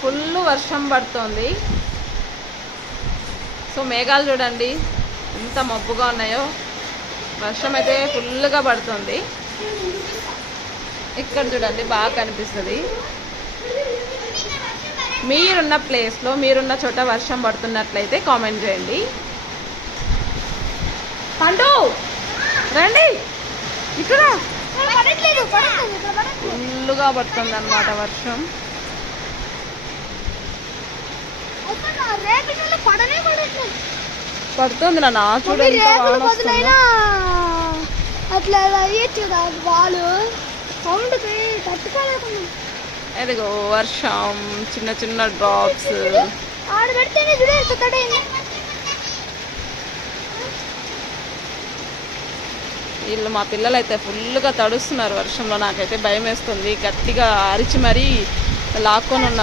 Full వర్షం పడుతోంది. So మేఘాలు చూడండి ఎంత మబ్బుగా ఉన్నాయో. వర్షం అయితే ఫుల్గా పడుతుంది. ఇక్కడ చూడండి బాగా కనిపిస్తుంది. మీరున్న ప్లేస్లో మీరున్న చోట వర్షం పడుతున్నట్లయితే కామెంట్ చేయండి. పండు రండి, ఇక్కడ ఫుల్గా పడుతుంది అన్నమాట వర్షం. పడుతుంది నాన్న, చూడండి అట్లా అయ్యచ్చు వాళ్ళు సౌండ్కి తట్టుకోలేకుండా. ఎదిగో వర్షం, చిన్న చిన్న డ్రాప్స్. ఆడ పెడితేనే చూడే. వీళ్ళు మా పిల్లలు అయితే ఫుల్గా తడుస్తున్నారు వర్షంలో. నాకైతే భయం వేస్తుంది. గట్టిగా అరిచి మరీ లాక్కొని ఉన్నారు.